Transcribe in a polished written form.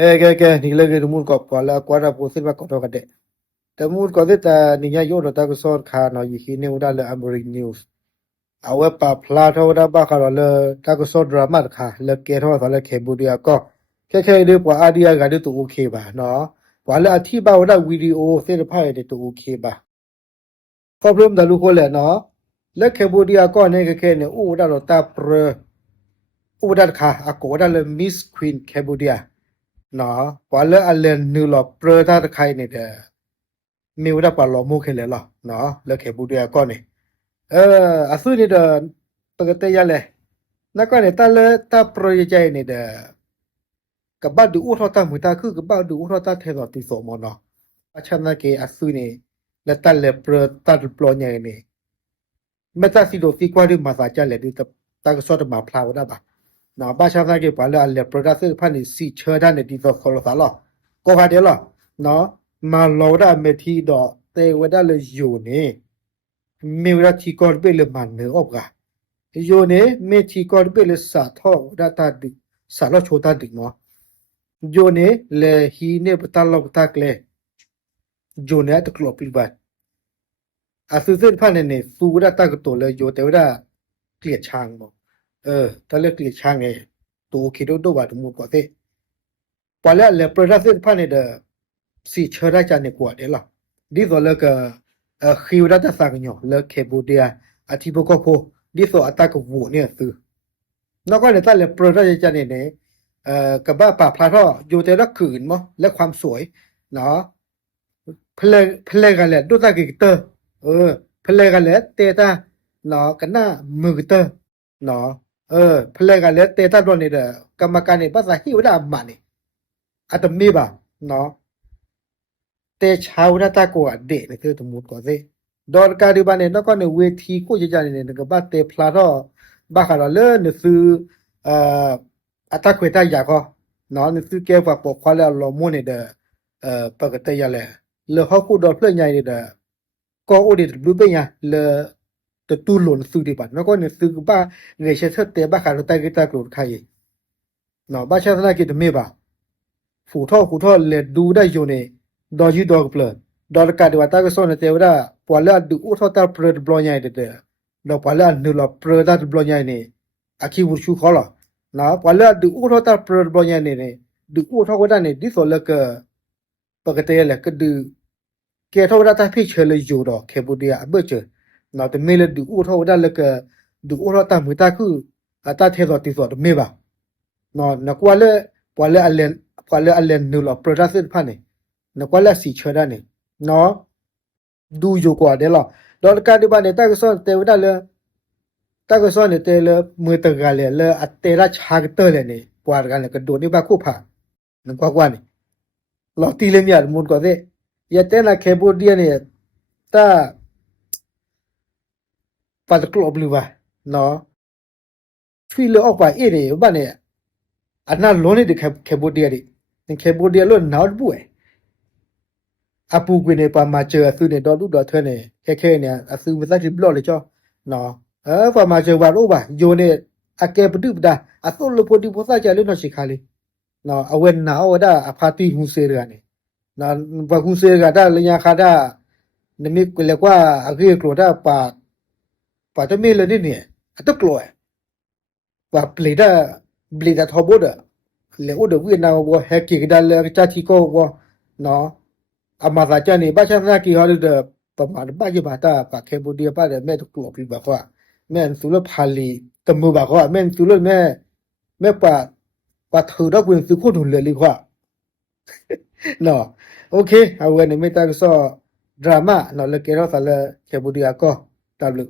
ke ni le ke mun ko la kwa ra po sit ba ko to ka de te mun ko de ta ni nya yo ta ko so kha no yi hi ne uda le amri news awe pa phla tho da ba kha le ta ko so drama kha le ke tho sa le ke bu dia ko ke de pwa adia ga de tu okay ba no pwa le athi ba wa video se de pha de tu okay ba problem da lu ko le no le ke bu dia ko ne ke ne u da ro ta pro u da kha a ko da le miss queen cambodia နော်ဘာလဲအလန်နူလပရတာတခိုင်နေတယ်မြေဝဒပါလောမှုခဲလေလားနော်လက်ခဲဘူးတဲ့ကောနေအဆူနေတဲ့ပကတဲ့ရလဲနကနေတလဲတပရကြိုင်နေတဲ့ကဘဒူဥထတာမူတာခုကဘဒူဥထတာထဲတော့တီစောမနော်အချမ်းနကေအဆူနေလက်တလဲပရတတ်ပလောညိုင်နေမတစီတို့တီကွာဒီမာစာကြလဲဒီတကစောတမှာဖလာဝဒပါနော်ဘာသာကဘာလဲအလဲပရဒတ်ဖန်စီချာဒန်ဒီတော့ခေါ်လာလားကိုကတယ်လားနော်မလောဒမထီတော့တေဝဒလေယူနေမေရတီကောပဲလေမန်နေအော့ကယူနေမေတီကောပဲလေစာထောဒတာဒီစာလောချိုတာဒီနော်ယူနေလေဟီနေပတလောပတကလေယူနေတကလောပိဘတ်အဆူစစ်ဖန်နေစူရတာကတိုလေယူတေဝဒเกลียดช่างบ่ถ้าเลือกเกลียดช่างไงตัวคิดดูว่าตมุก็เตปอแล้วประดับสิพันเนี่ยสิเชราจานเนี่ยกว่าเด้ล่ะดิโซเลิกคิวดาตะสังญอเลิกเคบูเดียอธิบก็โพดิโซอัตตะกวูเนี่ยซื้อนอกก็เนี่ยตะเลยประดับจานเนี่ยกะบ้าป่าพลาท่ออยู่แต่ละขืนมั้และความสวยเนาะเพลงกันแหละดูตะกิเตอร์เพลงกันแหละเตตาเนาะกันหน้ามือเตอร์เนาะเพลงกันแล้วเตตัดวันนี้เด้อกรรมการเนี่ยภาษาฮิวดามันนี่อัตมีบ่าเนาะเตชาวนาตะก็เดะนี่คือสมมุติก็สิดอลการีบ้านเนี่ยนอกก็เนี่ยเวทีก็จะๆเนี่ยก็บ่าเตพลาดอบ่าคาเลเนี่ยซื้ออัตตะเควตายาก็เนาะนี่ซื้อแก้ว่าปกควาแล้วลอมเนี่ยเด้อปกติยาแลเลเฮากูดอลเพลใหญ่นี่เด้อก็โอดิบลูเปญาเลตตูหล่นซื้อดีป่ะแล้วก็เนี่ยซื้อบ้าเงยเชื่อเตะบ้าขาดตายกิตากรุดใครเนาะบ้าชาตินากิตไม่บ่าฝูท่อเลยดูได้อยู่ในดอจีดอกเปลือกดอลกาดีว่าตาก็ส่วนเตวดาปวดแล้วดูอุทตาเปลือกบลอยใหญ่เด้อเราปวดแล้วนี่เราเปลือกตาบลอยใหญ่เนี่ยอาคีวุชูเขาหรอเนาะปวดแล้วดูอุทตาเปลือกบลอยใหญ่เนี่ยดูอุทก็ได้เนี่ยดิโซเลิกปกติเลยก็ดูแกเท่าได้ถ้าพี่เชลเลยอยู่ดอกเคบูเดียเบื่อเจอနော်တမေလေဒူဥထောဒါလကဒူဥထောတာမူတာခုအတာထဲတော့တိဆိုတော့မေပါနော်နကွာလေပွာလေအလန်နူလပရဒတ်ဖာနေနကွာလေစီချဒါနေနော်ဒူယိုကွာတယ်လားဒေါ်ကဒီဘာနေတာကစောတေဝဒါလေတာကစောနေတေလေမွေတကလေလေအတေရာချာကတလေနေပွာကလည်းကဒိုနေပါခုဖာနကွာနေလော်တီလေမြတ်မွန်ကောတဲ့ရတဲ့နာကေဘောဒီယနေတာปาตกลอบลูว่าเนาะฟีลออกไปเอเดบ้านเนี่ยอันนั้นล้นนี่แคมโบเดียดิแคมโบเดียล้นหนาวบุ้ยอาปูกวยเนี่ยปามาเจอซื้อเนี่ยดอลูดอเธอเนี่ยแค่เนี่ยซื้อมาสักสิบล้อเลยจ้ะเนาะปามาเจอว่าโอ้บ่าโยเนี่ยอาแกปดุบดาอาตุลโพดิโพซาจาเลยเนาะสิคาลีเนาะอเวนนาอดาอาพาติฮุเซรเนี่ยเนาะบาฮุเซกาดาเลยาคาดานมิกเลยกว่าอาเกโกรดาปาป่าจะมีเลยนี่เนี่ยอัตกลัวว่าเปลี่ยนทอบูดเลยอุดวินาวัวแฮกกี้ดัลเลยจ้าที่ก็วัวเนาะอามาซาจานี่บ้านชาติกี่ฮอลเดอร์ประมาณบ้านกี่บาทป่าเคบูดีป่าเดแม่ตกลัวพี่บอกว่าแม่สุรพาลีตมือบอกว่าแม่สุรแม่ป่าถือดอกเงินซื้อคู่ทุนเลยลีกว่าเนาะโอเคเอาไว้ในไม่ตายก็ซ้อดราม่าเนาะเลยเกล้าสารเคบูดีก็ตามลึก